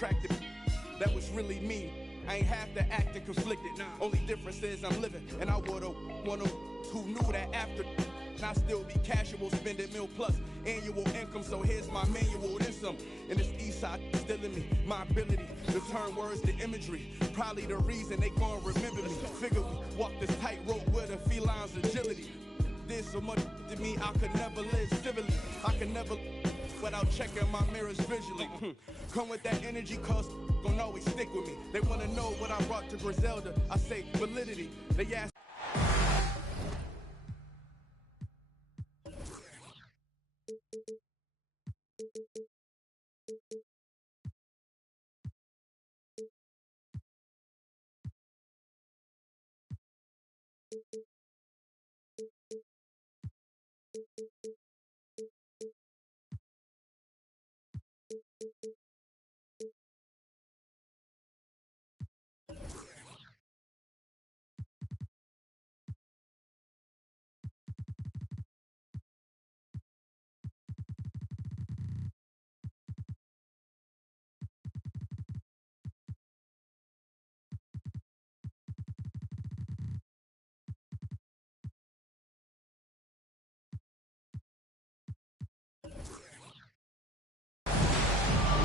attracted. That was really me. I ain't have to act and conflicted. Only difference is I'm living, and I would've one who knew that after. And I still be casual, spending mil plus annual income. So here's my manual, then some. And this east side still in me, my ability to turn words to imagery. Probably the reason they gon' remember me. Figure we walk this tightrope with a feline's agility. There's so much to me, I could never live civilly. I could never without checking my mirrors visually. Come with that energy, cause gon' always stick with me. They wanna know what I brought to Griselda. I say validity. They ask.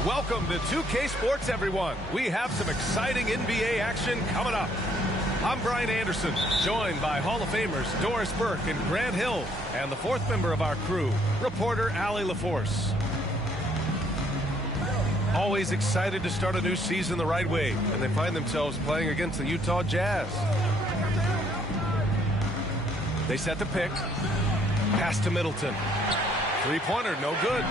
Welcome to 2K Sports, everyone. We have some exciting NBA action coming up. I'm Brian Anderson, joined by Hall of Famers Doris Burke and Grant Hill, and the fourth member of our crew, reporter Allie LaForce. Always excited to start a new season the right way, and they find themselves playing against the Utah Jazz. They set the pick. Pass to Middleton. Three-pointer, no good.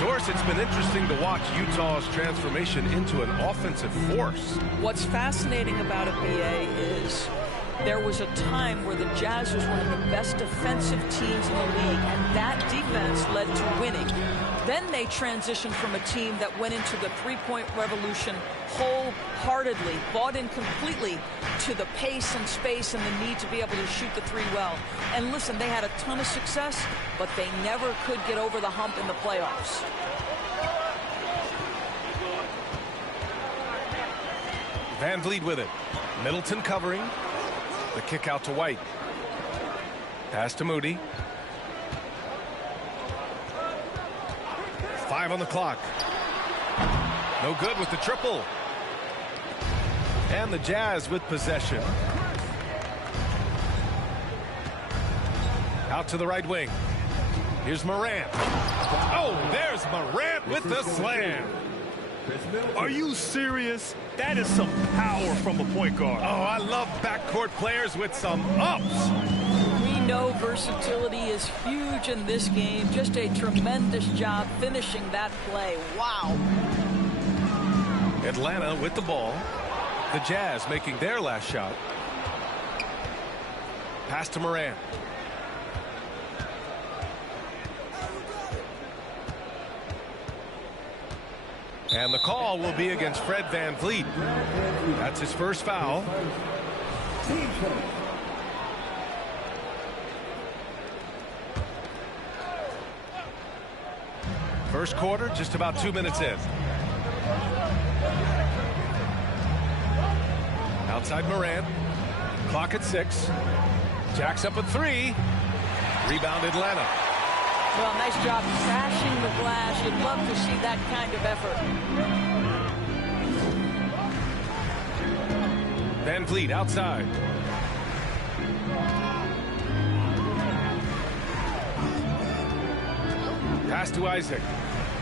Doris, it's been interesting to watch Utah's transformation into an offensive force. What's fascinating about it, BA, is there was a time where the Jazz was one of the best defensive teams in the league, and that defense led to winning. Then they transitioned from a team that went into the three-point revolution wholeheartedly, bought in completely to the pace and space and the need to be able to shoot the three well. And listen, they had a ton of success, but they never could get over the hump in the playoffs. Van Vliet with it. Middleton covering. The kick out to White. Pass to Moody. 5 on the clock. No good with the triple. And the Jazz with possession. Out to the right wing. Here's Morant. Oh, there's Morant with the slam. Are you serious? That is some power from a point guard. Oh, I love backcourt players with some ups. We know versatility is huge in this game. Just a tremendous job finishing that play. Wow. Atlanta with the ball. The Jazz making their last shot. Pass to Morant. And the call will be against Fred Van Vliet. That's his first foul. First quarter, just about 2 minutes in. Outside Morant. Clock at 6. Jacks up a 3. Rebound Atlanta. Well, nice job crashing the glass. You'd love to see that kind of effort. Van Vliet outside. Pass to Isaac.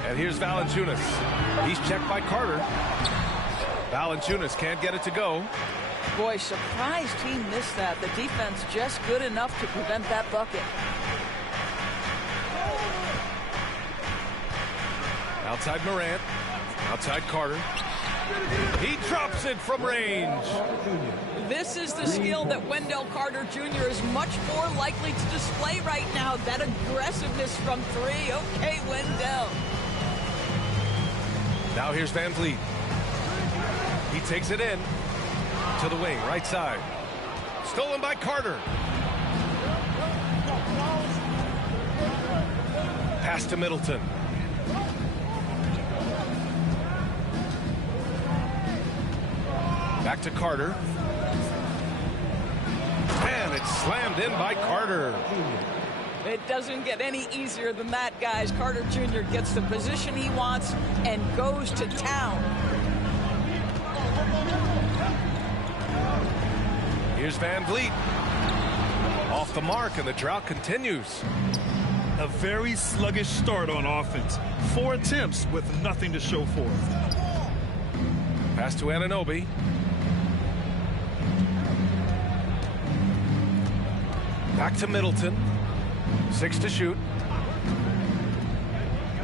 And here's Valanciunas. He's checked by Carter. Valanciunas can't get it to go. Boy, surprised he missed that. The defense just good enough to prevent that bucket. Outside Morant. Outside Carter. He drops it from range. This is the skill that Wendell Carter Jr. is much more likely to display right now. That aggressiveness from 3. Okay, Wendell. Now here's Van Vliet. He takes it in to the wing, right side. Stolen by Carter. Pass to Middleton. Back to Carter. And it's slammed in by Carter. It doesn't get any easier than that, guys. Carter Jr. gets the position he wants and goes to town. Here's Van Vliet. Off the mark, and the drought continues. A very sluggish start on offense. 4 attempts with nothing to show for it. Pass to Anunoby. Back to Middleton. 6 to shoot.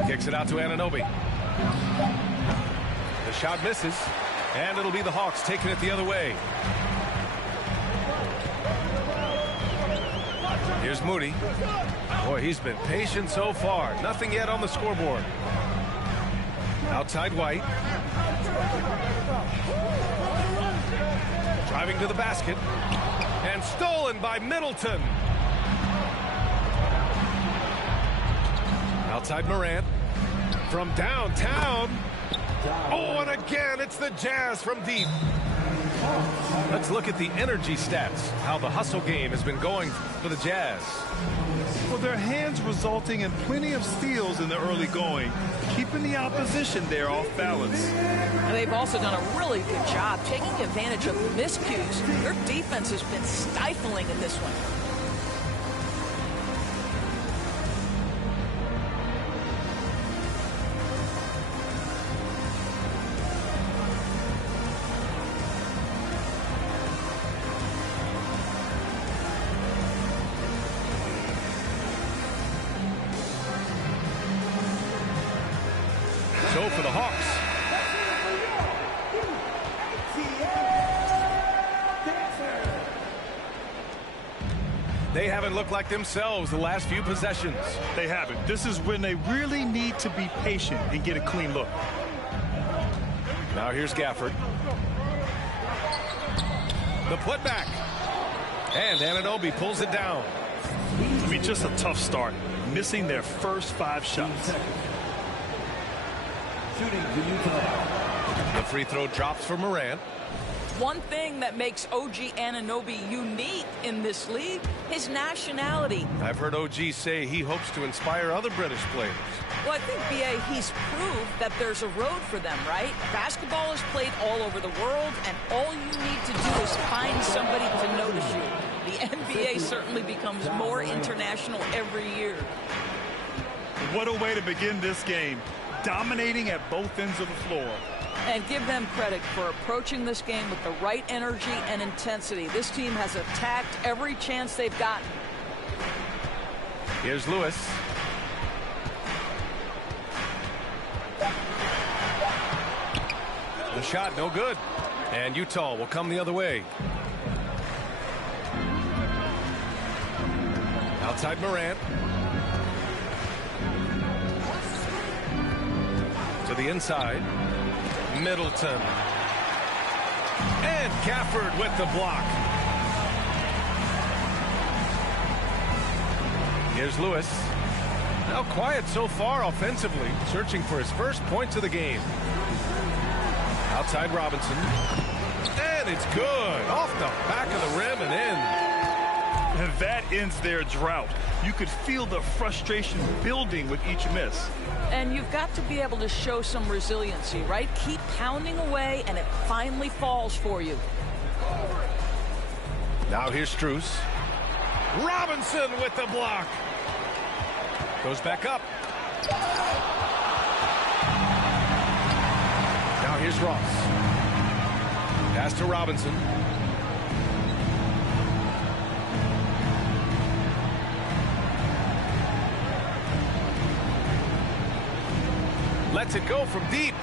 Kicks it out to Anunoby. The shot misses, and it'll be the Hawks taking it the other way. Here's Moody. Boy, he's been patient so far. Nothing yet on the scoreboard. Outside White. Driving to the basket. And stolen by Middleton. Outside Morant. From downtown. Oh, and again, it's the Jazz from deep. Let's look at the energy stats, how the hustle game has been going for the Jazz. Well, their hands resulting in plenty of steals in the early going, keeping the opposition there off balance. And they've also done a really good job taking advantage of miscues. Their defense has been stifling in this one. So for the Hawks. They haven't looked like themselves the last few possessions. They haven't. This is when they really need to be patient and get a clean look. Now here's Gafford. The putback. And Anunoby pulls it down. I mean, just a tough start, missing their first 5 shots. The free throw drops for Morant. One thing that makes OG Anunoby unique in this league, his nationality. I've heard OG say he hopes to inspire other British players. Well, I think, B.A., he's proved that there's a road for them, right? Basketball is played all over the world, and all you need to do is find somebody to notice you. The NBA certainly becomes more international every year. What a way to begin this game. Dominating at both ends of the floor. And give them credit for approaching this game with the right energy and intensity. This team has attacked every chance they've gotten. Here's Lewis. The shot no good. And Utah will come the other way. Outside Morant. To the inside. Middleton. And Gafford with the block. Here's Lewis. Now quiet so far offensively, searching for his first points of the game. Outside Robinson. And it's good. Off the back of the rim and in. And that ends their drought. You could feel the frustration building with each miss. And you've got to be able to show some resiliency, right? Keep pounding away, and it finally falls for you. Now here's Strus. Robinson with the block. Goes back up. Now here's Ross. Pass to Robinson. Lets it go from deep.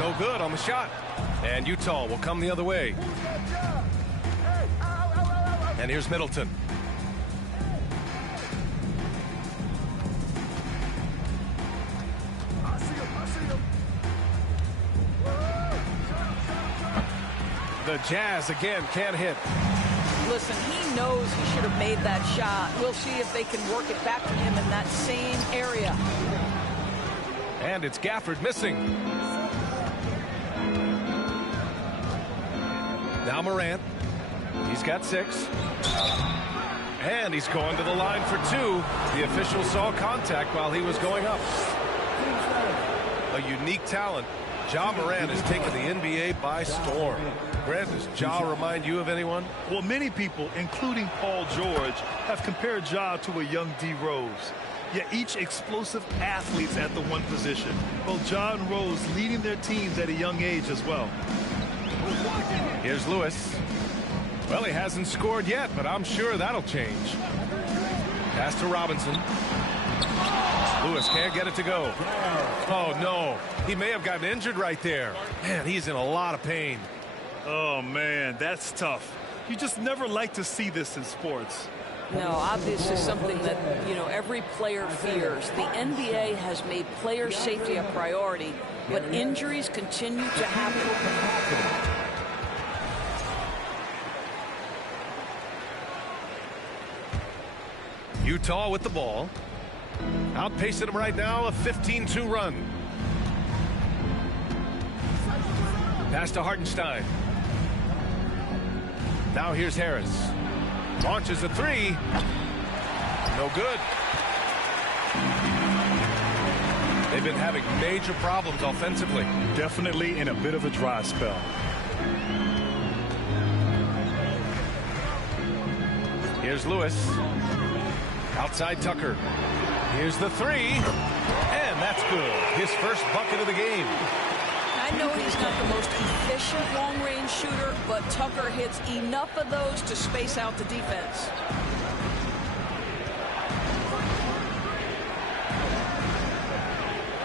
No good on the shot. And Utah will come the other way. And here's Middleton. The Jazz again can't hit. Listen, he knows he should have made that shot. We'll see if they can work it back to him in that same area. And it's Gafford missing. Now Morant. He's got 6. And he's going to the line for 2. The official saw contact while he was going up. A unique talent. Ja Morant has taken the NBA by storm. Grant, does Ja remind you of anyone? Well, many people, including Paul George, have compared Ja to a young D. Rose. Yet each explosive athletes at the one position. Both Ja and Rose leading their teams at a young age as well. Here's Lewis. Well, he hasn't scored yet, but I'm sure that'll change. Pass to Robinson. Lewis can't get it to go. Oh, no. He may have gotten injured right there. Man, he's in a lot of pain. Oh, man, that's tough. You just never like to see this in sports. No, obviously something that, every player fears. The NBA has made player safety a priority, but injuries continue to happen. Utah with the ball. Outpacing them right now, a 15-2 run. Pass to Hartenstein. Now here's Harris. Launches a 3. No good. They've been having major problems offensively. Definitely in a bit of a dry spell. Here's Lewis. Outside Tucker. Here's the 3. And that's good. His first bucket of the game. I know he's not the most efficient long-range shooter, but Tucker hits enough of those to space out the defense.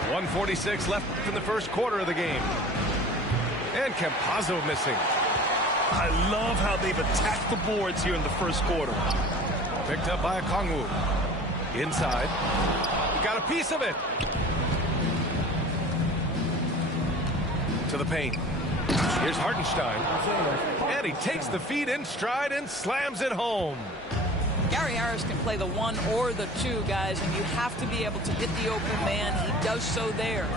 .146 left in the first quarter of the game. And Campazzo missing. I love how they've attacked the boards here in the first quarter. Picked up by Okongwu. Inside. Got a piece of it. To the paint. Here's Hartenstein. And he takes the feed in stride and slams it home. Gary Harris can play the 1 or the 2, guys, and you have to be able to hit the open man. He does so there.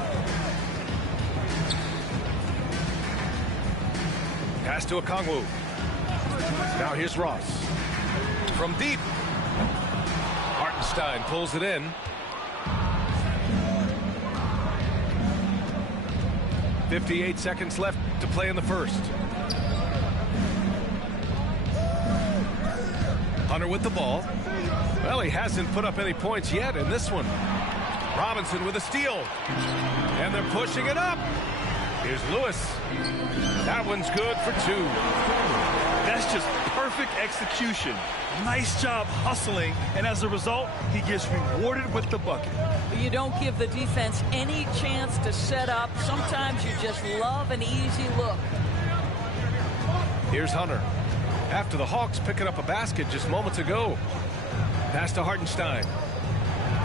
Pass to Okongwu. Now here's Ross. From deep. Hartenstein pulls it in. .58 seconds left to play in the first. Hunter with the ball. Well, he hasn't put up any points yet in this one. Robinson with a steal. And they're pushing it up. Here's Lewis. That one's good for 2. That's just perfect execution. Nice job hustling, and as a result, he gets rewarded with the bucket. You don't give the defense any chance to set up. Sometimes you just love an easy look. Here's Hunter. After the Hawks picking up a basket just moments ago. Pass to Hartenstein.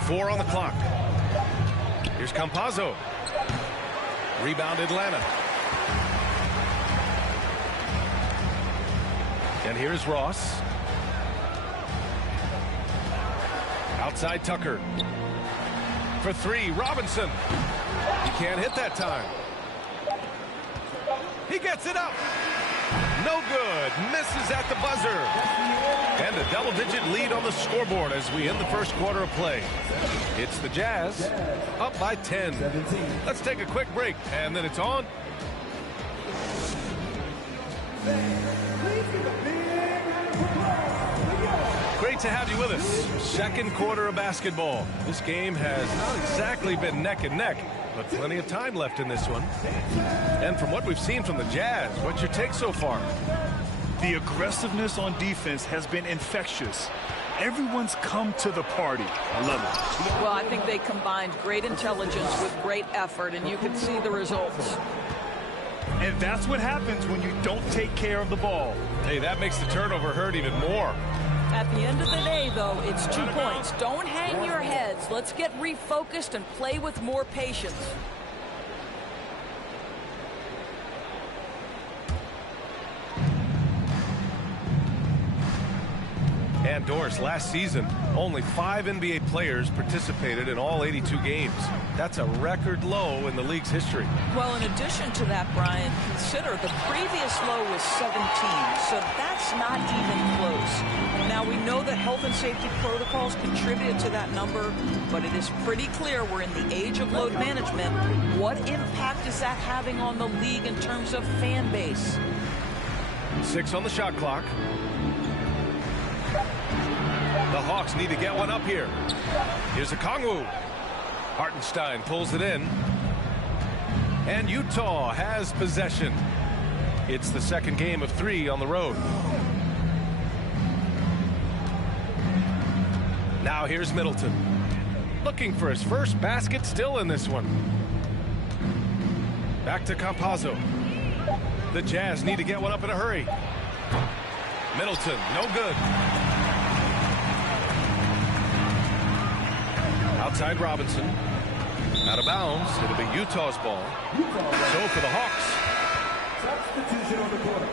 4 on the clock. Here's Campazzo. Rebound Atlanta. And here's Ross. Outside Tucker. For 3, Robinson. He can't hit that time. He gets it up. No good. Misses at the buzzer. And a double-digit lead on the scoreboard as we end the first quarter of play. It's the Jazz up by 10. Let's take a quick break, and then it's on. Great to have you with us. Second quarter of basketball. This game has not exactly been neck and neck, but plenty of time left in this one. And from what we've seen from the Jazz, what's your take so far? The aggressiveness on defense has been infectious. Everyone's come to the party. I love it. Well, I think they combined great intelligence with great effort, and you can see the results. And that's what happens when you don't take care of the ball. Hey, that makes the turnover hurt even more. At the end of the day, though, it's 2 points. Don't hang your heads. Let's get refocused and play with more patience. And Doris, last season, only 5 NBA players participated in all 82 games. That's a record low in the league's history. Well, in addition to that, Brian, consider the previous low was 17, so that's not even close. Now, we know that health and safety protocols contributed to that number, but it is pretty clear we're in the age of load management. What impact is that having on the league in terms of fan base? 6 on the shot clock. The Hawks need to get one up here. Here's a Kongwu. Hartenstein pulls it in. And Utah has possession. It's the second game of 3 on the road. Now here's Middleton. Looking for his first basket, still in this one. Back to Campazzo. The Jazz need to get one up in a hurry. Middleton, no good. Outside Robinson. Out of bounds. It'll be Utah's ball. So for the Hawks. Substitution on the court.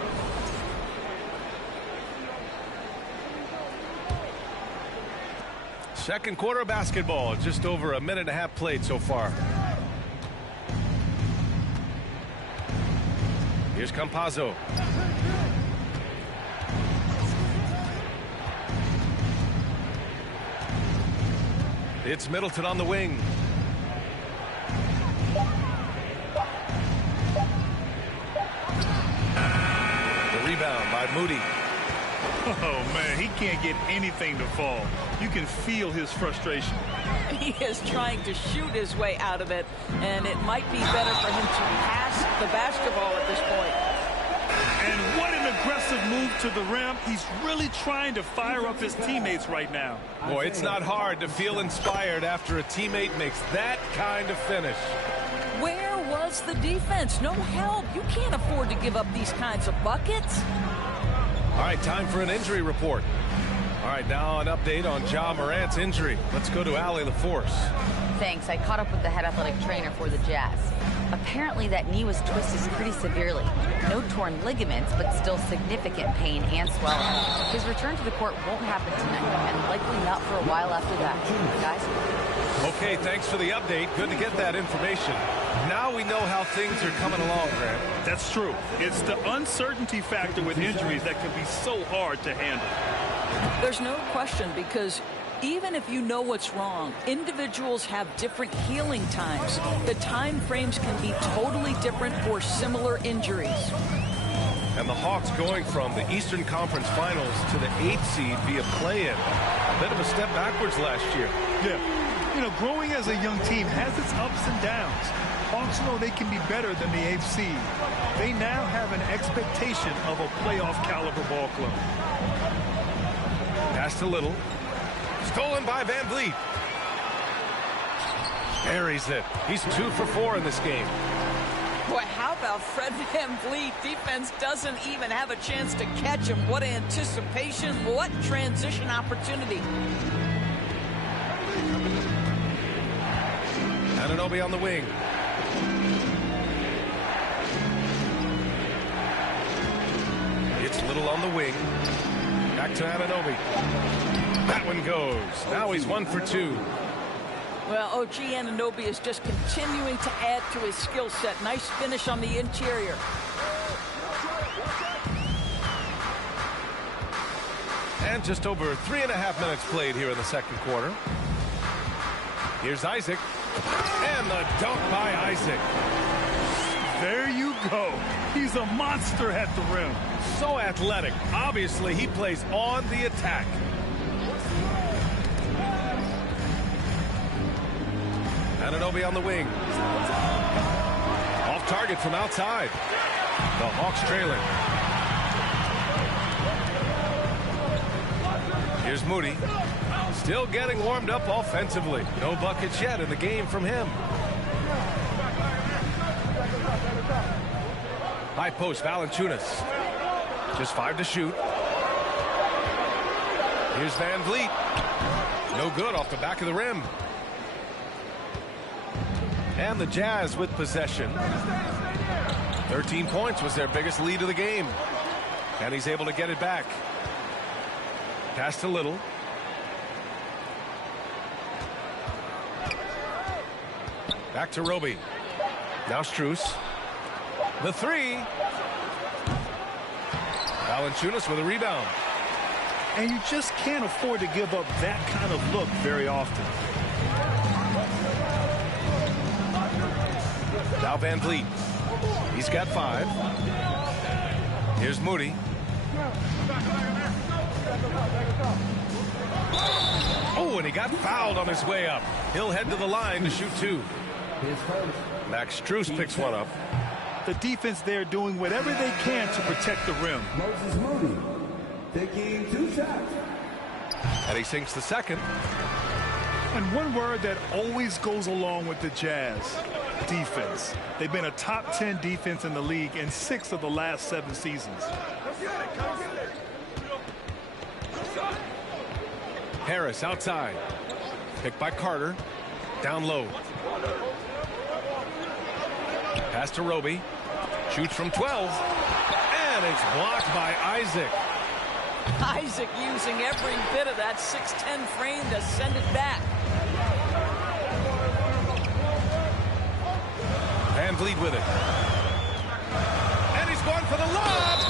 Second quarter of basketball. Just over a minute and a half played so far. Here's Campazzo. It's Middleton on the wing. The rebound by Moody. Oh, man, he can't get anything to fall. You can feel his frustration. He is trying to shoot his way out of it, and it might be better for him to pass the basketball at this point. And what an aggressive move to the rim. He's really trying to fire up his teammates right now. Boy, it's not hard to feel inspired after a teammate makes that kind of finish. Where was the defense? No help. You can't afford to give up these kinds of buckets. All right, time for an injury report. All right, now an update on Ja Morant's injury. Let's go to Allie LaForce. Thanks. I caught up with the head athletic trainer for the Jazz. Apparently that knee was twisted pretty severely. No torn ligaments, but still significant pain and swelling. His return to the court won't happen tonight, and likely not for a while after that. Guys? Okay, thanks for the update. Good to get that information. Now we know how things are coming along, Grant. That's true. It's the uncertainty factor with injuries that can be so hard to handle. There's no question, because even if you know what's wrong, individuals have different healing times. The time frames can be totally different for similar injuries. And the Hawks going from the Eastern Conference Finals to the 8th seed via play-in. A bit of a step backwards last year. Yeah. You know, growing as a young team has its ups and downs. Hawks know they can be better than the 8th seed. They now have an expectation of a playoff caliber ball club. Passed a little. Stolen by Van Vliet. Buries it. He's 2 for 4 in this game. Boy, how about Fred Van Vliet? Defense doesn't even have a chance to catch him. What anticipation, what transition opportunity. Anunoby on the wing. It's Little on the wing. Back to Anunoby. That one goes. Now he's 1 for 2. Well, OG Anunoby is just continuing to add to his skill set. Nice finish on the interior. And just over 3.5 minutes played here in the second quarter. Here's Isaac. And the dunk by Isaac. There you go. He's a monster at the rim. So athletic. Obviously, he plays on the attack. Anunoby on the wing. Off target from outside. The Hawks trailing. Here's Moody. Still getting warmed up offensively. No buckets yet in the game from him. High post, Valanciunas. Just 5 to shoot. Here's Van Vliet. No good off the back of the rim. And the Jazz with possession. 13 points was their biggest lead of the game. And he's able to get it back. Pass to Little. Back to Roby. Now Strus. The three. Valanciunas with a rebound. And you just can't afford to give up that kind of look very often. Now Van Vliet. He's got 5. Here's Moody. Oh, and he got fouled on his way up. He'll head to the line to shoot 2. Max Strus picks one up. The defense there doing whatever they can to protect the rim. Moses Moody taking 2 shots. And he sinks the second. And one word that always goes along with the Jazz: defense. They've been a top 10 defense in the league in 6 of the last 7 seasons. Harris outside. Picked by Carter. Down low. Pass to Roby. Shoots from 12. And it's blocked by Isaac. Isaac using every bit of that 6'10" frame to send it back. Van Vliet with it. And he's going for the lob.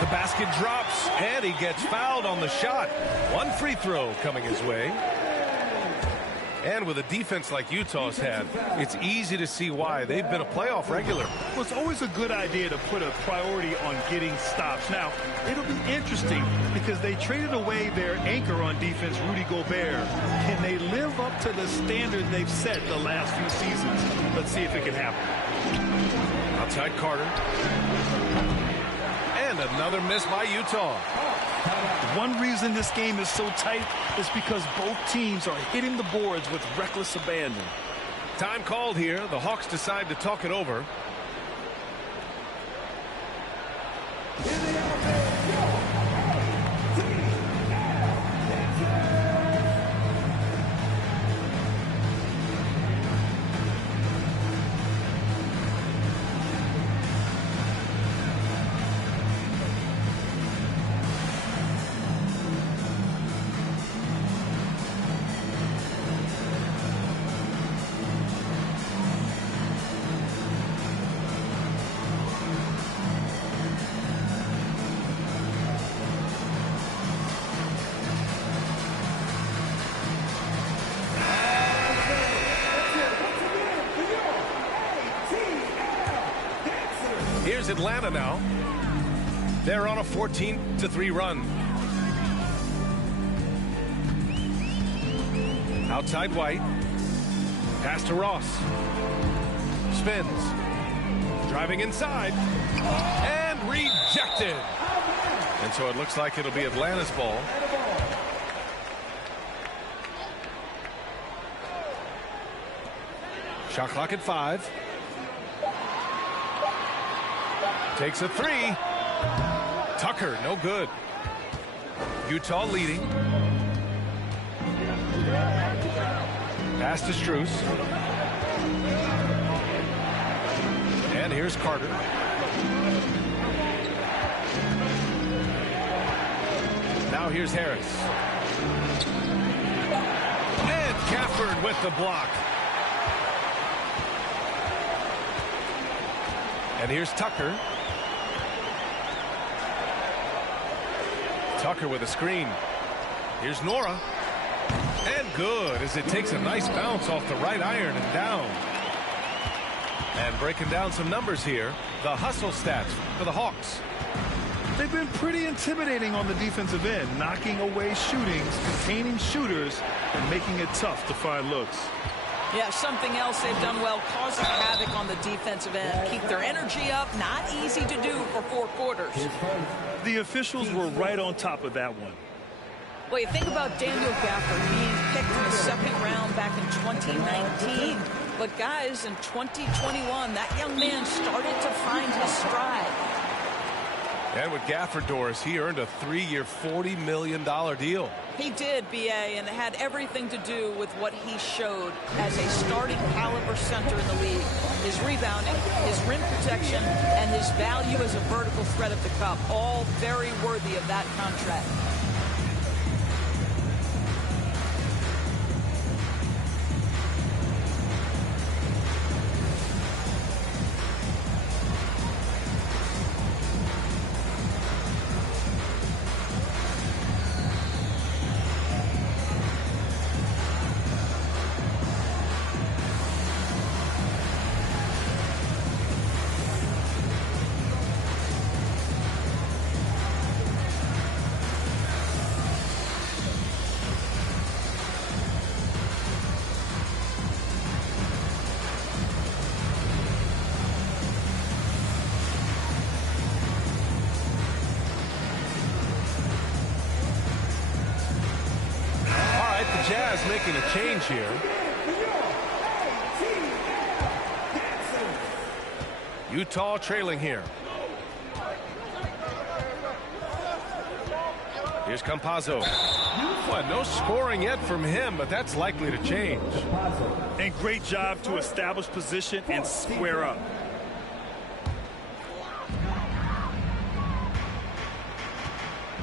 The basket drops, and he gets fouled on the shot. 1 free throw coming his way. And with a defense like Utah's had, it's easy to see why they've been a playoff regular. Well, it's always a good idea to put a priority on getting stops. Now, it'll be interesting because they traded away their anchor on defense, Rudy Gobert. Can they live up to the standard they've set the last few seasons? Let's see if it can happen. Outside Carter. And another miss by Utah. One reason this game is so tight is because both teams are hitting the boards with reckless abandon. Time called here. The Hawks decide to talk it over. Here's Atlanta now. They're on a 14-3 run. Outside White. Pass to Ross. Spins. Driving inside. And rejected. And so it looks like it'll be Atlanta's ball. Shot clock at 5. Takes a 3. Tucker, no good. Utah leading. Pass to Strus. And here's Carter. Now here's Harris. And Gafford with the block. And here's Tucker. Tucker with a screen. Here's Nora. And good as it takes a nice bounce off the right iron and down. And breaking down some numbers here, the hustle stats for the Hawks. They've been pretty intimidating on the defensive end, knocking away shootings, containing shooters, and making it tough to find looks. Yeah, something else they've done well, causing havoc on the defensive end. Keep their energy up. Not easy to do for 4 quarters. The officials were right on top of that one. Well, you think about Daniel Gafford being picked in the second round back in 2019. But, guys, in 2021, that young man started to find his stride. And with Gafford, Doris, he earned a 3-year, $40 million deal. He did, BA, and it had everything to do with what he showed as a starting caliber center in the league. His rebounding, his rim protection, and his value as a vertical threat of the cup, all very worthy of that contract. making a change here. Utah trailing here. Here's Campazzo. Well, no scoring yet from him, but that's likely to change. And great job to establish position and square up.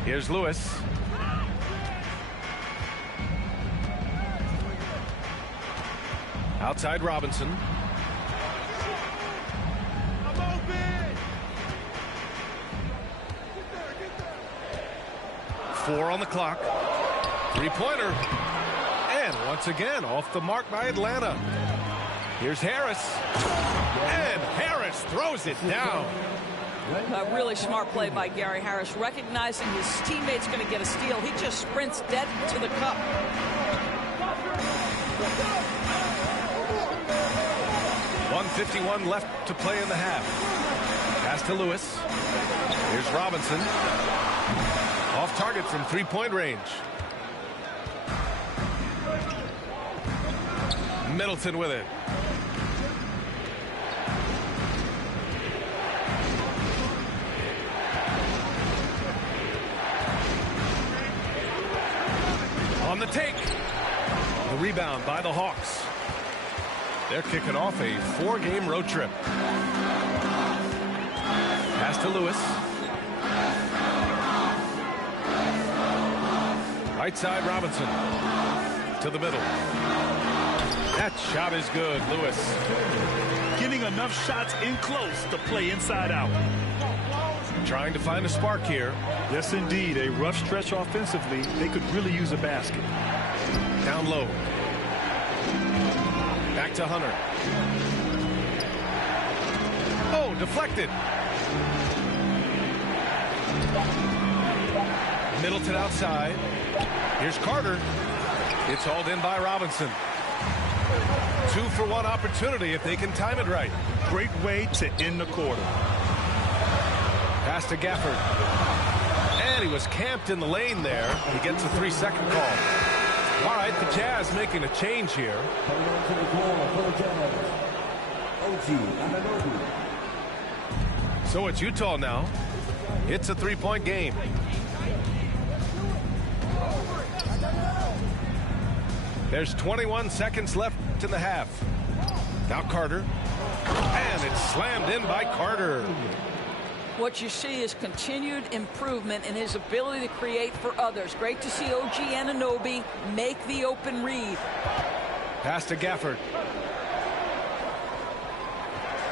Here's Lewis. Outside Robinson. Four on the clock. Three-pointer. And once again, off the mark by Atlanta. Here's Harris. And Harris throws it down. A really smart play by Gary Harris, recognizing his teammate's going to get a steal. He just sprints dead to the cup. .151 left to play in the half. Pass to Lewis. Here's Robinson. Off target from three-point range. Middleton with it. On the take. The rebound by the Hawks. They're kicking off a 4-game road trip. Pass to Lewis. Right side Robinson. To the middle. That shot is good, Lewis. Getting enough shots in close to play inside out. Trying to find a spark here. Yes, indeed. A rough stretch offensively. They could really use a basket. Down low. Back to Hunter. Oh, deflected. Middleton outside. Here's Carter. It's hauled in by Robinson. 2-for-1 opportunity if they can time it right. Great way to end the quarter. Pass to Gafford. And he was camped in the lane there. He gets a 3-second call. All right, the Jazz making a change here. So it's Utah now. It's a 3-point game. There's 21 seconds left in the half. Now Carter. And it's slammed in by Carter. What you see is continued improvement in his ability to create for others. Great to see OG Anunoby make the open read. Pass to Gafford.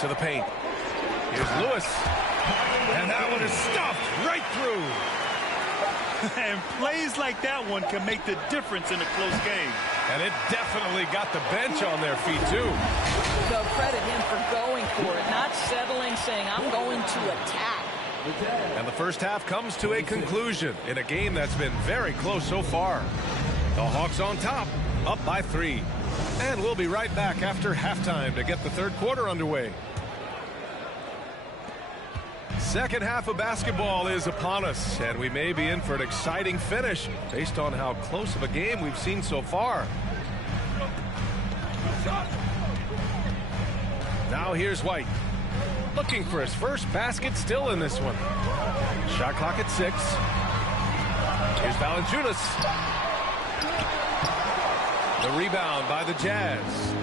To the paint. Here's Lewis. And that one is stuffed right through. And plays like that one can make the difference in a close game. And it definitely got the bench on their feet, too. They'll credit him for going for it, not settling, saying, I'm going to attack. And the first half comes to a conclusion in a game that's been very close so far. The Hawks on top, up by 3. And we'll be right back after halftime to get the third quarter underway. Second half of basketball is upon us, and we may be in for an exciting finish based on how close of a game we've seen so far. Now here's White. Looking for his first basket still in this one. Shot clock at 6. Here's Valanciunas. The rebound by the Jazz.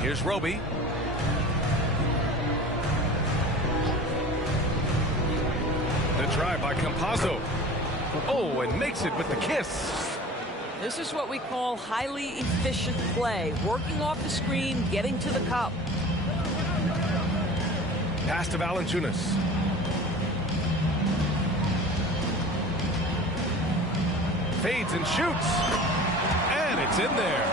Here's Roby. The drive by Campazzo. Oh, and makes it with the kiss. This is what we call highly efficient play. Working off the screen, getting to the cup. Pass to Valanciunas. Fades and shoots. And it's in there.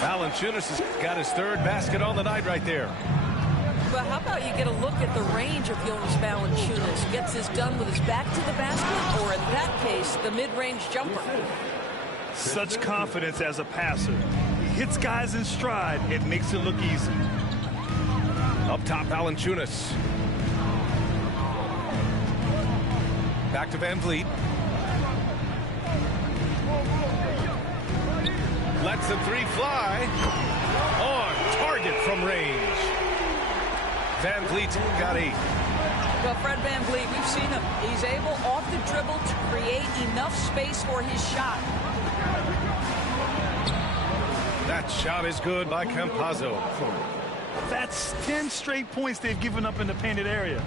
Valanciunas has got his third basket on the night right there. But how about you get a look at the range of Jonas Valanciunas? Gets this done with his back to the basket, or in that case, the mid-range jumper. Such confidence as a passer. He hits guys in stride. It makes it look easy. Up top, Valanciunas. Back to Van Vliet. Lets the three fly. On target from range. Van Vliet got 8. Well, Fred Van Vliet, we've seen him. He's able off the dribble to create enough space for his shot. That shot is good by Campazzo. That's 10 straight points they've given up in the painted area.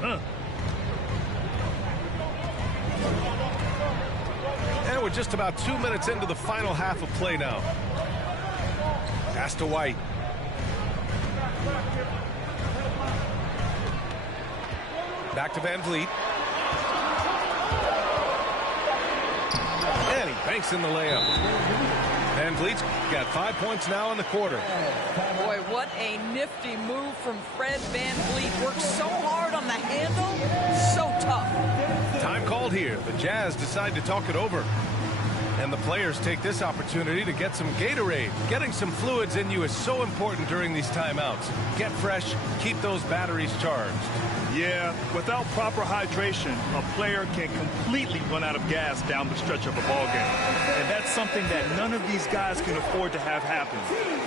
And we're just about 2 minutes into the final half of play now. Pass to White. Back to Van Vliet. And he banks in the layup. Van Vliet's got 5 points now in the quarter. Boy, what a nifty move from Fred Van Vliet. Works so hard on the handle. So tough. Time called here. The Jazz decide to talk it over. And the players take this opportunity to get some Gatorade. Getting some fluids in you is so important during these timeouts. Get fresh, keep those batteries charged. Yeah, without proper hydration, a player can completely run out of gas down the stretch of a ball game. And that's something that none of these guys can afford to have happen.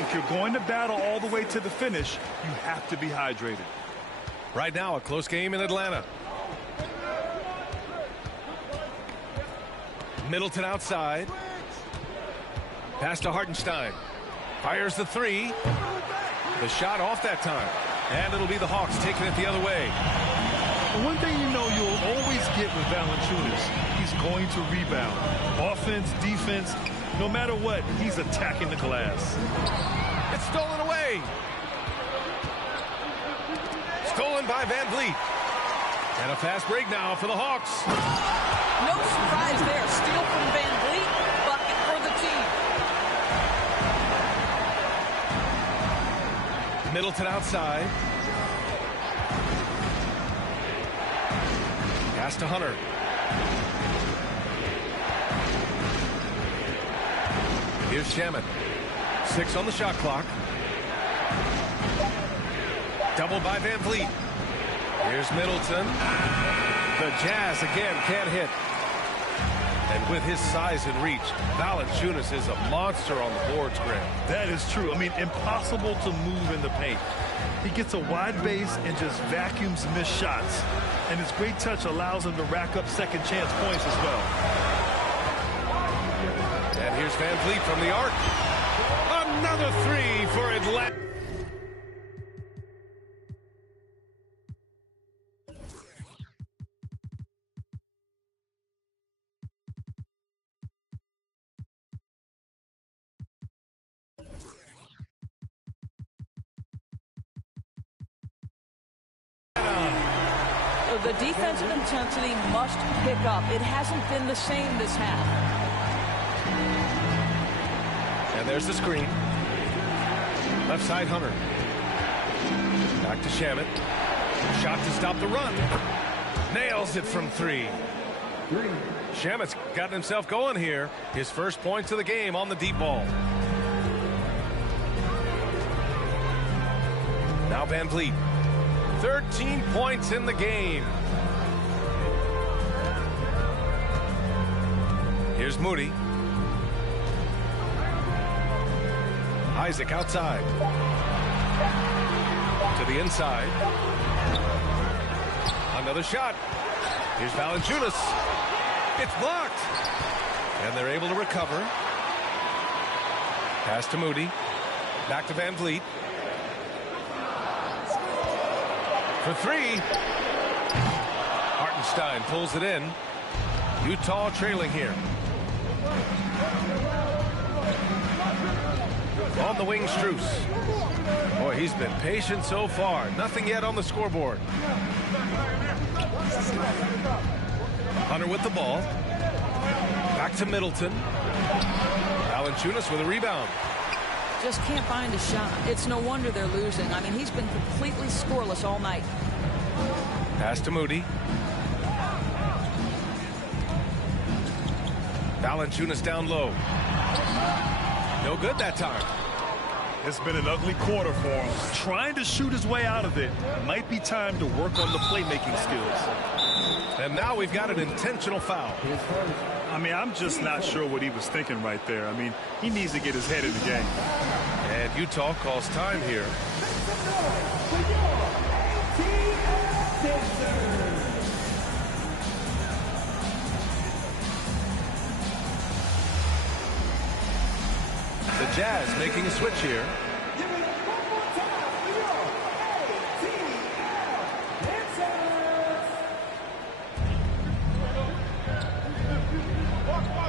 If you're going to battle all the way to the finish, you have to be hydrated. Right now, a close game in Atlanta. Middleton outside. Pass to Hartenstein. Fires the three. The shot off that time. And it'll be the Hawks taking it the other way. One thing you know you'll always get with Valanciunas, he's going to rebound. Offense, defense, no matter what, he's attacking the glass. It's stolen away. Stolen by Van Vliet. And a fast break now for the Hawks. No surprise there. Steal from Van Vliet. Bucket for the team. Middleton outside. Pass to Hunter. Here's Shamet. 6 on the shot clock. Doubled by Van Vliet. Here's Middleton. The Jazz again can't hit. And with his size and reach, Valanciunas is a monster on the boards, Graham. That is true. I mean, impossible to move in the paint. He gets a wide base and just vacuums missed shots. And his great touch allows him to rack up second chance points as well. And here's Van Vliet from the arc. Another three for Atlanta. The defensive intensity must pick up. It hasn't been the same this half. And there's the screen. Left side Hunter. Back to Shamet. Shot to stop the run. Nails it from 3. Shamet's gotten himself going here. His first points of the game on the deep ball. Now Van Vliet. 13 points in the game. Here's Moody. Isaac outside. To the inside. Another shot. Here's Valanciunas. It's blocked. And they're able to recover. Pass to Moody. Back to Van Vliet. For 3. Hartenstein pulls it in. Utah trailing here. On the wing, Strus. Boy, he's been patient so far. Nothing yet on the scoreboard. Hunter with the ball. Back to Middleton. Valanciunas with a rebound. Just can't find a shot. It's no wonder they're losing. I mean, he's been completely scoreless all night. Pass to Moody. Valanciunas down low. No good that time. It's been an ugly quarter for him. Trying to shoot his way out of it. Might be time to work on the playmaking skills. And now we've got an intentional foul. I mean, I'm just not sure what he was thinking right there. I mean, he needs to get his head in the game. And Utah calls time here. The Jazz making a switch here.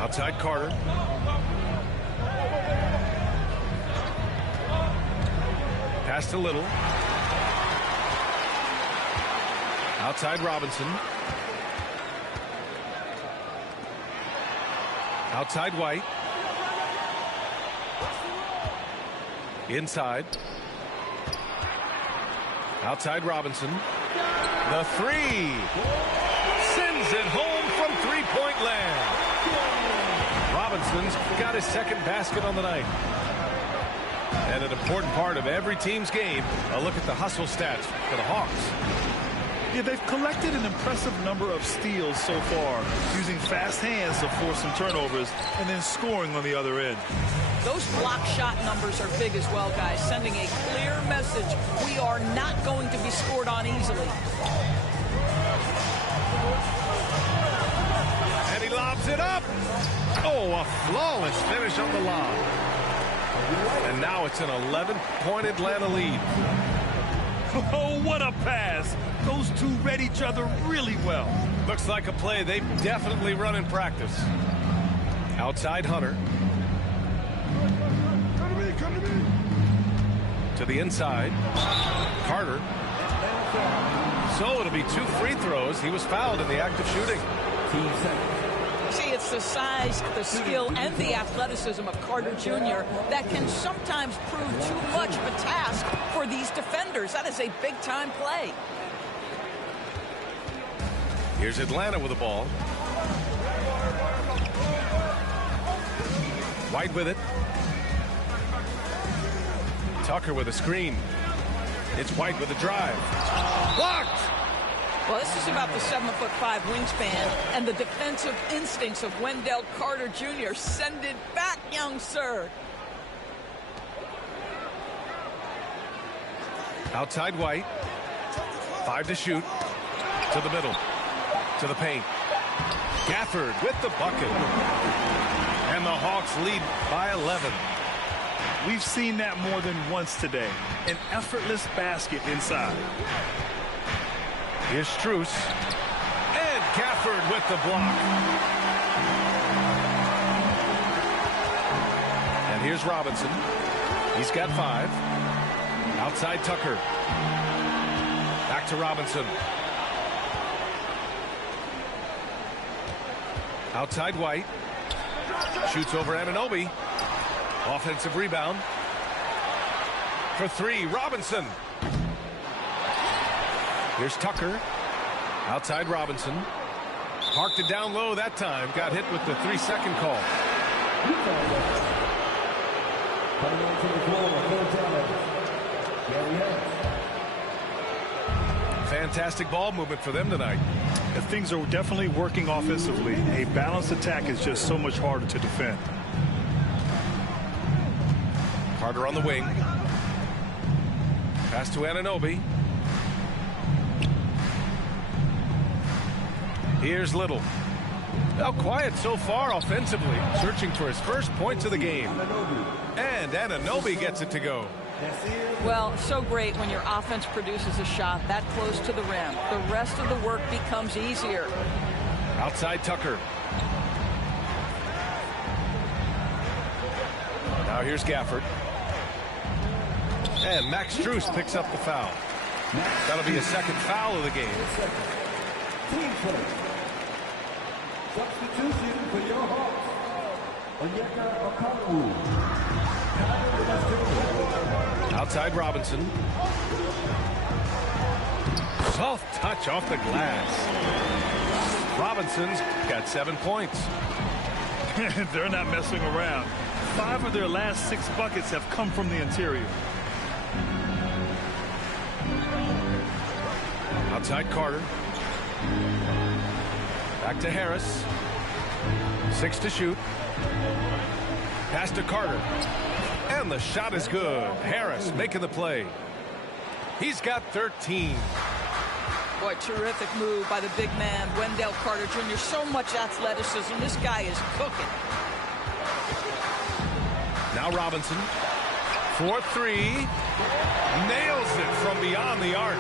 Outside Carter. Pass to Little. Outside Robinson. Outside White. Inside. Outside Robinson. The three. Sends it home from three-point land. Robinson's got his second basket on the night. And an important part of every team's game, a look at the hustle stats for the Hawks. Yeah, they've collected an impressive number of steals so far, using fast hands to force some turnovers and then scoring on the other end. Those block shot numbers are big as well, guys, sending a clear message. We are not going to be scored on easily. And he lobs it up. Oh, a flawless finish on the lob. And now it's an 11-point Atlanta lead. Oh, what a pass. Those two read each other really well. Looks like a play they've definitely run in practice. Outside Hunter. To the inside. Carter. So it'll be 2 free throws. He was fouled in the act of shooting. See, it's the size, the skill, and the athleticism of Carter Jr. that can sometimes prove too much of a task for these defenders. That is a big-time play. Here's Atlanta with the ball. White with it. Tucker with a screen. It's White with a drive. Blocked! Well, this is about the 7'5" wingspan and the defensive instincts of Wendell Carter Jr. Send it back, young sir. Outside White. 5 to shoot. To the middle. To the paint. Gafford with the bucket. And the Hawks lead by 11. We've seen that more than once today. An effortless basket inside. Here's Strus. And Gafford with the block. And here's Robinson. He's got 5. Outside Tucker. Back to Robinson. Outside White. Shoots over Anunoby. Offensive rebound. For 3, Robinson. Here's Tucker. Outside Robinson. Parked it down low that time. Got hit with the 3-second call. Fantastic ball movement for them tonight. And things are definitely working offensively. A balanced attack is just so much harder to defend. Carter on the wing. Pass to Anunoby. Here's Little. Well, quiet so far offensively, searching for his first points of the game. And Anunoby gets it to go. Well, so great when your offense produces a shot that close to the rim. The rest of the work becomes easier. Outside Tucker. Now here's Gafford. And Max Strus picks up the foul. That'll be a second foul of the game. Team play. Substitution for your Hawks. Onyeka Okongwu. Outside Robinson. Soft touch off the glass. Robinson's got 7 points. They're not messing around. 5 of their last 6 buckets have come from the interior. Outside Carter. Back to Harris. 6 to shoot. Pass to Carter. And the shot is good. Harris making the play. He's got 13. Boy, terrific move by the big man, Wendell Carter Jr. So much athleticism. This guy is cooking. Now Robinson. 4-3. Nails it from beyond the arc.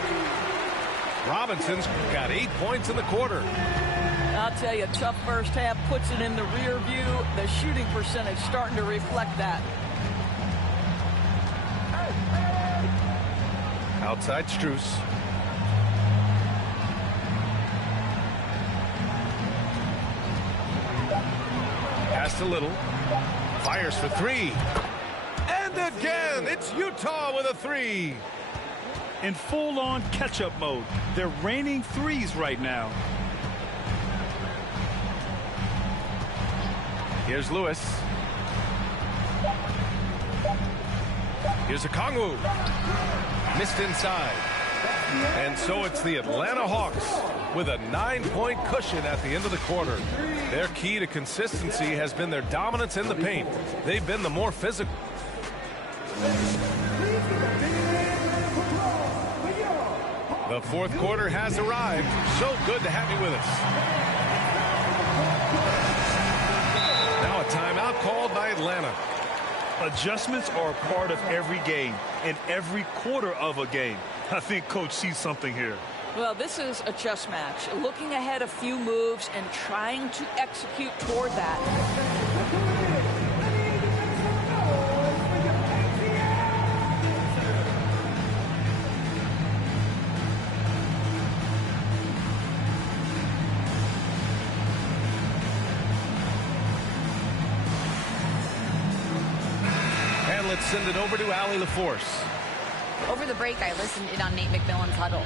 Robinson's got 8 points in the quarter. I'll tell you, tough first half, puts it in the rear view. The shooting percentage starting to reflect that. Outside Strus. Pass to Little. Fires for 3. And again, it's Utah with a 3. In full-on catch-up mode. They're raining threes right now. Here's Lewis. Here's Okongwu. Missed inside. And so it's the Atlanta Hawks with a 9-point cushion at the end of the quarter. Their key to consistency has been their dominance in the paint. They've been the more physical. The fourth quarter has arrived. So good to have you with us. Now a timeout called by Atlanta. Adjustments are a part of every game and every quarter of a game. I think Coach sees something here. Well, this is a chess match. Looking ahead a few moves and trying to execute toward that. And let's send it over to Allie LaForce. Over the break, I listened in on Nate McMillan's huddle.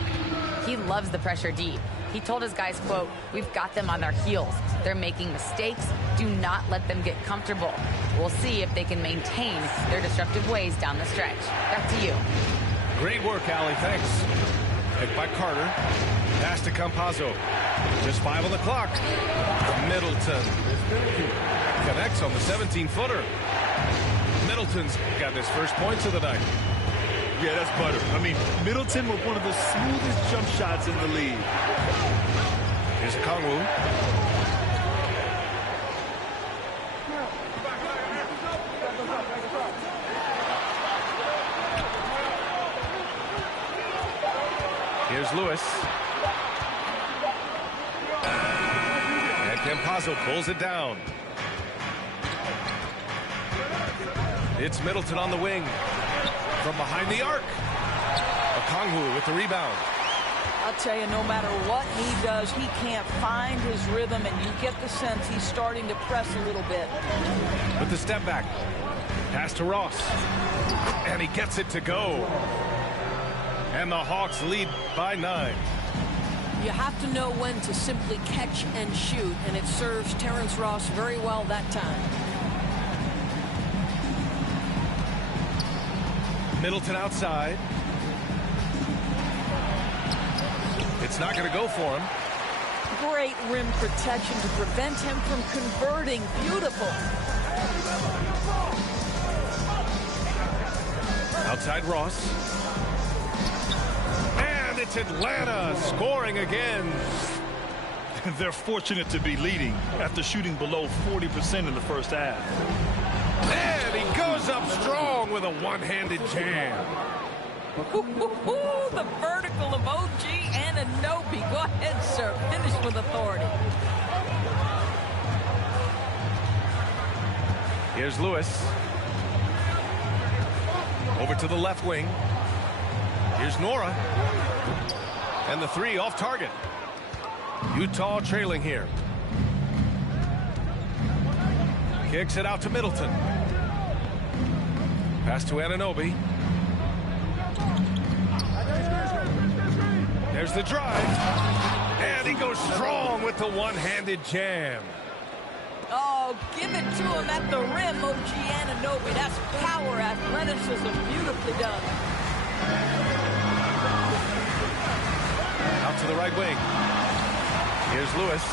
He loves the pressure deep. He told his guys, quote, "We've got them on their heels. They're making mistakes. Do not let them get comfortable. We'll see if they can maintain their disruptive ways down the stretch." Back to you. Great work, Allie. Thanks. Picked by Carter. Pass to Campazzo. Just 5 on the clock. Middleton. Connects on the 17-footer. Middleton's got his first points of the night. Yeah, that's butter. I mean, Middleton with one of the smoothest jump shots in the league. Here's Okongwu. Here's Lewis. And Campazzo pulls it down. It's Middleton on the wing. From behind the arc. Okongwu with the rebound. I'll tell you, no matter what he does, he can't find his rhythm, and you get the sense he's starting to press a little bit. With the step back. Pass to Ross. And he gets it to go. And the Hawks lead by 9. You have to know when to simply catch and shoot, and it serves Terrence Ross very well that time. Middleton outside. It's not going to go for him. Great rim protection to prevent him from converting. Beautiful. Outside Ross. And it's Atlanta scoring again. They're fortunate to be leading after shooting below 40% in the first half. And he goes up strong with a one-handed jam. The vertical of OG Anunoby. Go ahead, sir. Finish with authority. Here's Lewis. Over to the left wing. Here's Nora. And the 3 off target. Utah trailing here. Kicks it out to Middleton. Pass to Anunoby. There's the drive. And he goes strong with the one-handed jam. Oh, give it to him at the rim, OG Anunoby. That's power, athleticism, beautifully done. Out to the right wing. Here's Lewis.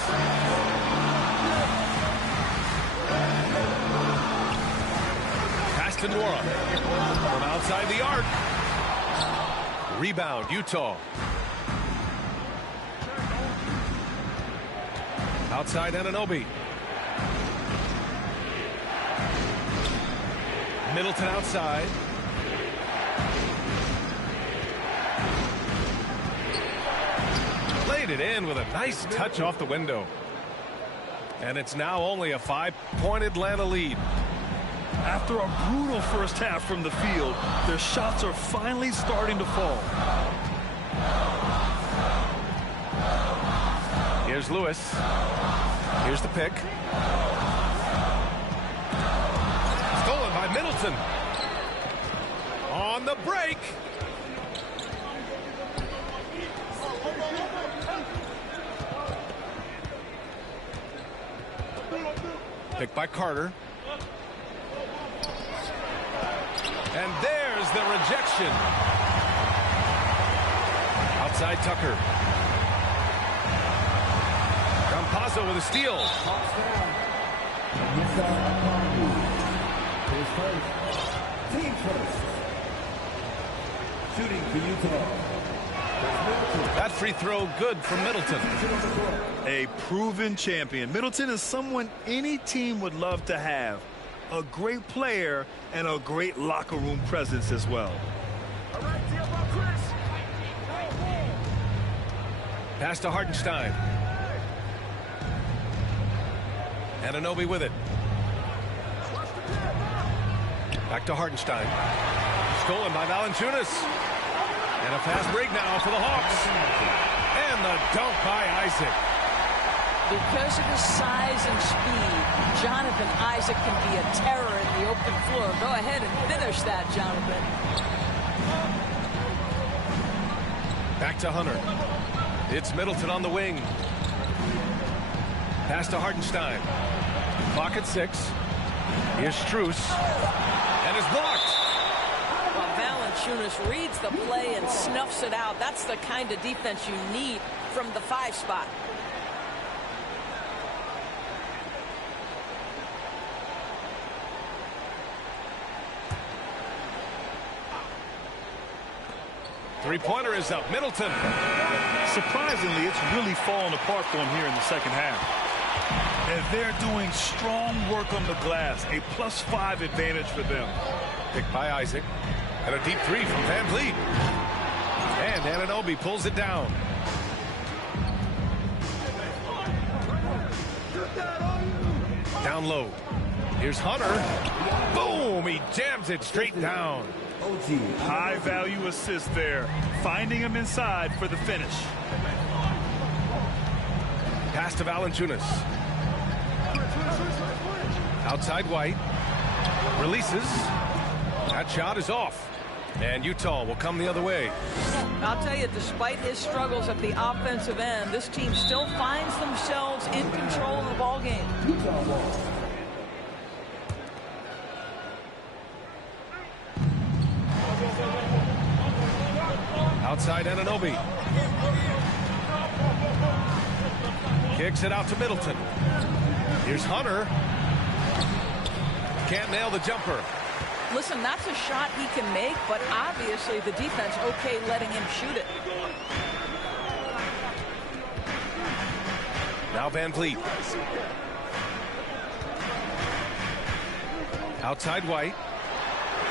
to Nora. From outside the arc. Rebound, Utah. Outside Anunoby. Middleton outside. Played it in with a nice touch off the window. And it's now only a 5-point Atlanta lead. After a brutal first half from the field, their shots are finally starting to fall. Here's Lewis. Here's the pick. Stolen by Middleton. On the break. Picked by Carter. And there's the rejection. Outside Tucker. Campazzo with a steal. Team first. Shooting for Utah. That free throw good for Middleton. A proven champion. Middleton is someone any team would love to have. A great player and a great locker room presence as well. Pass to Hartenstein. Anunoby with it. Back to Hartenstein. Stolen by Valanciunas. And a fast break now for the Hawks. And the dunk by Isaac. Because of his size and speed, Jonathan Isaac can be a terror in the open floor. Go ahead and finish that, Jonathan. Back to Hunter. It's Middleton on the wing. Pass to Hartenstein. Clock at 6. Here's Strus. And is blocked. Well, Valanciunas reads the play and snuffs it out. That's the kind of defense you need from the 5 spot. Three-pointer is up. Middleton. Surprisingly, it's really fallen apart for him here in the second half. And they're doing strong work on the glass. A +5 advantage for them. Picked by Isaac. And a deep three from Van Vliet. And Anunoby pulls it down. Down low. Here's Hunter. Boom! He jams it straight down. High value assist there. Finding him inside for the finish. Pass to Valanciunas. Outside White. Releases. That shot is off. And Utah will come the other way. I'll tell you, despite his struggles at the offensive end, this team still finds themselves in control of the ball game. Outside Anunoby. Kicks it out to Middleton. Here's Hunter. Can't nail the jumper. Listen, that's a shot he can make, but obviously the defense okay letting him shoot it. Now Van Vliet. Outside White.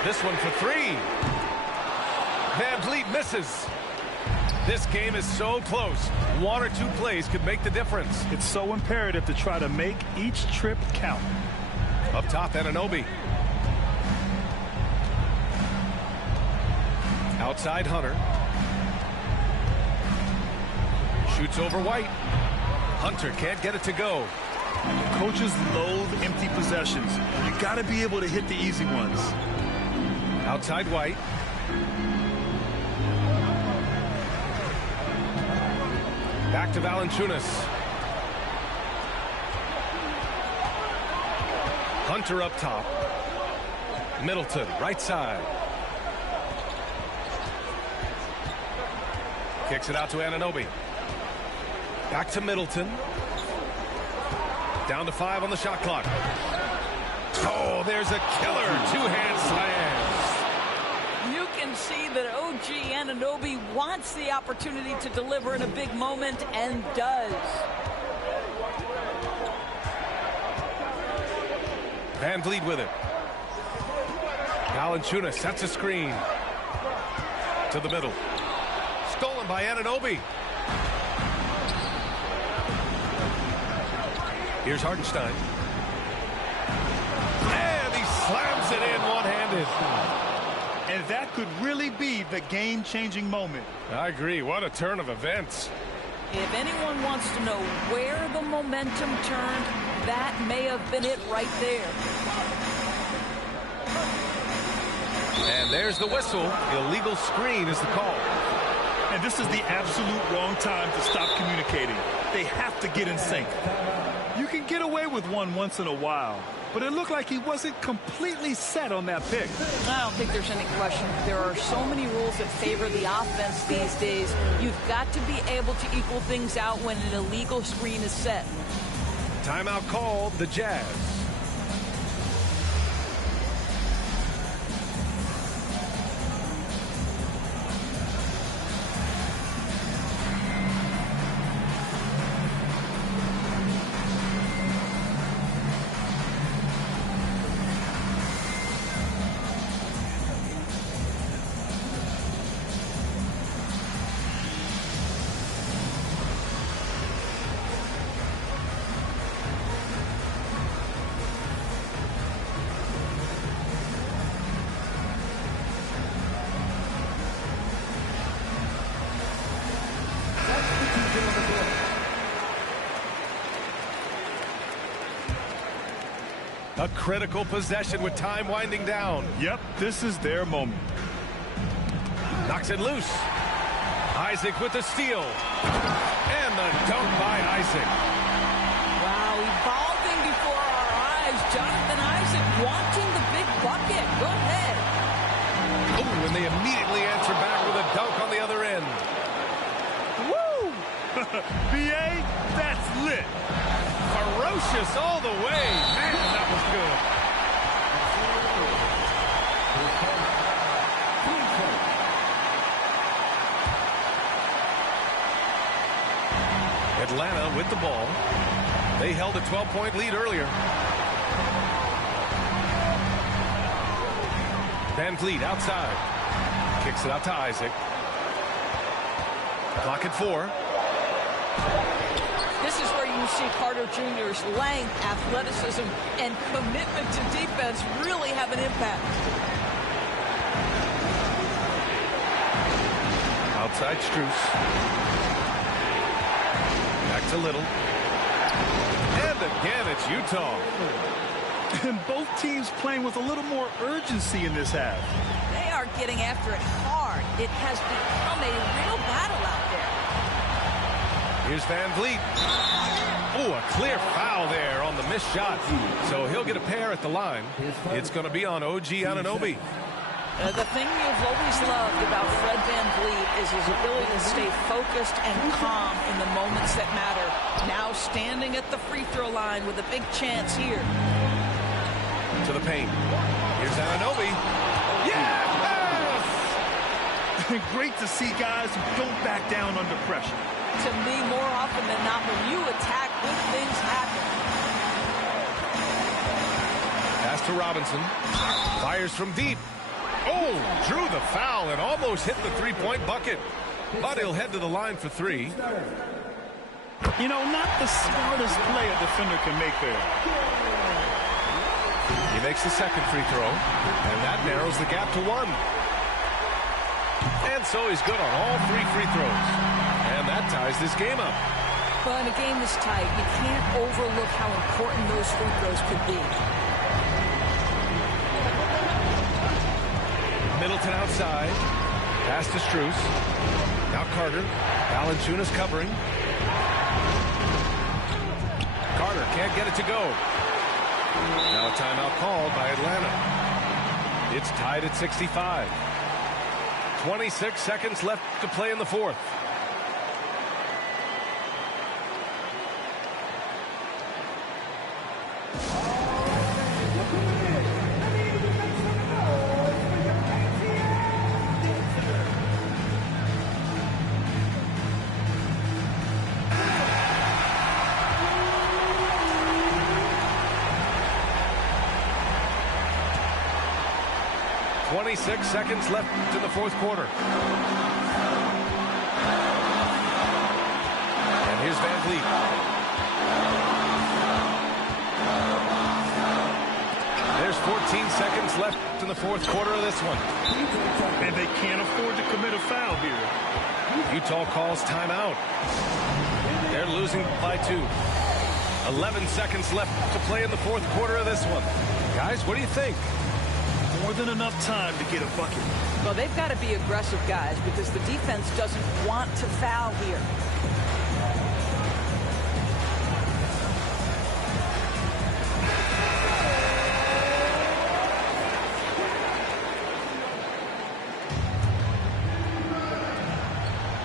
This one for 3. Van Vliet misses. This game is so close. 1 or 2 plays could make the difference. It's so imperative to try to make each trip count. Up top, Anunoby. Outside Hunter. Shoots over White. Hunter can't get it to go. Coaches loathe empty possessions. You got to be able to hit the easy ones. Outside White. Back to Valanciunas. Hunter up top. Middleton, right side. Kicks it out to Anunoby. Back to Middleton. Down to 5 on the shot clock. Oh, there's a killer two-hand slam. You can see that OG Anunoby wants the opportunity to deliver in a big moment and does. Van Vliet with it. Valanciunas sets a screen to the middle. Stolen by Anunoby. Here's Hartenstein. And he slams it in one-handed. And that could really be the game-changing moment. I agree. What a turn of events. If anyone wants to know where the momentum turned, that may have been it right there. And there's the whistle. Illegal screen is the call. And this is the absolute wrong time to stop communicating. They have to get in sync. You can get away with one once in a while, but it looked like he wasn't completely set on that pick. I don't think there's any question. There are so many rules that favor the offense these days. You've got to be able to equal things out when an illegal screen is set. Timeout called the Jazz. A critical possession with time winding down. Yep, this is their moment. Knocks it loose. Isaac with the steal. And the dunk by Isaac. Wow, evolving before our eyes. Jonathan Isaac wanting the big bucket. Go ahead. Oh, and they immediately answer back with a dunk on the other end. Woo! BA, that's lit. Ferocious all the way. Man, that was good. Atlanta with the ball. They held a 12-point lead earlier. Van Vliet outside. Kicks it out to Isaac. Clock at 4. This is where you see Carter Jr.'s length, athleticism, and commitment to defense really have an impact. Outside Strus. Back to Little. And again, it's Utah. And both teams playing with a little more urgency in this half. They are getting after it hard. It has become a real battle out there. Here's Van Vliet. Oh, a clear foul there on the missed shot. So he'll get a pair at the line. It's going to be on OG Anunoby. The thing you've always loved about Fred Van Vliet is his ability to stay focused and calm in the moments that matter. Now standing at the free throw line with a big chance here. To the paint. Here's Anunoby. Yes! Great to see guys who don't back down under pressure. To me, more often than not, when you attack, good things happen. Pass to Robinson. Fires from deep. Oh, drew the foul and almost hit the three-point bucket. But he'll head to the line for 3. You know, not the smartest play a defender can make there. He makes the second free throw, and that narrows the gap to 1. And so he's good on all 3 free throws. And that ties this game up. Well, in a game this tight, you can't overlook how important those free throws could be. Middleton outside. Pass to Strus. Now Carter. Valanciunas covering. Carter can't get it to go. Now a timeout called by Atlanta. It's tied at 65. 26 seconds left to play in the 4th. 26 seconds left in the fourth quarter. And here's Van Vliet. There's 14 seconds left in the fourth quarter of this one. And they can't afford to commit a foul here. Utah calls timeout. They're losing by 2. 11 seconds left to play in the fourth quarter of this one. Guys, what do you think? More than enough time to get a bucket. Well, they've got to be aggressive, guys, because the defense doesn't want to foul here.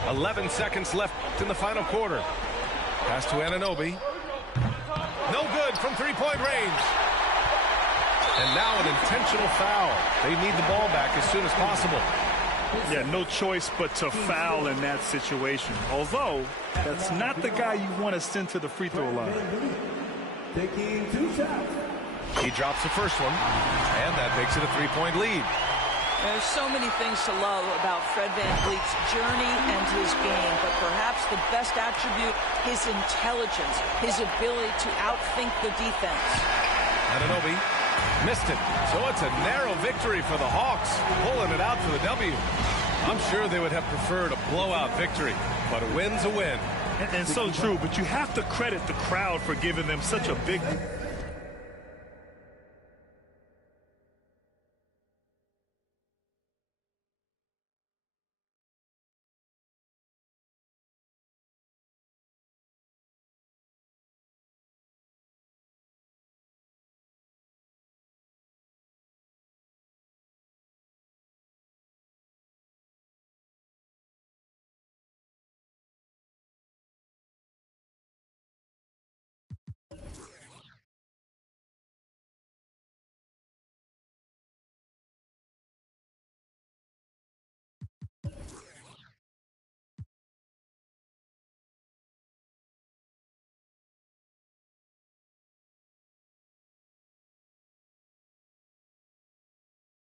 .11 seconds left in the final quarter. Pass to Anunoby. No good from three-point range. And now an intentional foul. They need the ball back as soon as possible. Yeah, no choice but to foul in that situation. Although, that's not the guy you want to send to the free throw line. Taking 2 shots. He drops the first one, and that makes it a 3-point lead. There's so many things to love about Fred VanVleet's journey and his game, but perhaps the best attribute, his intelligence, his ability to outthink the defense. Anunoby missed it, so it's a narrow victory for the Hawks, pulling it out for the W. I'm sure they would have preferred a blowout victory, but a win's a win. And so true, but you have to credit the crowd for giving them such a big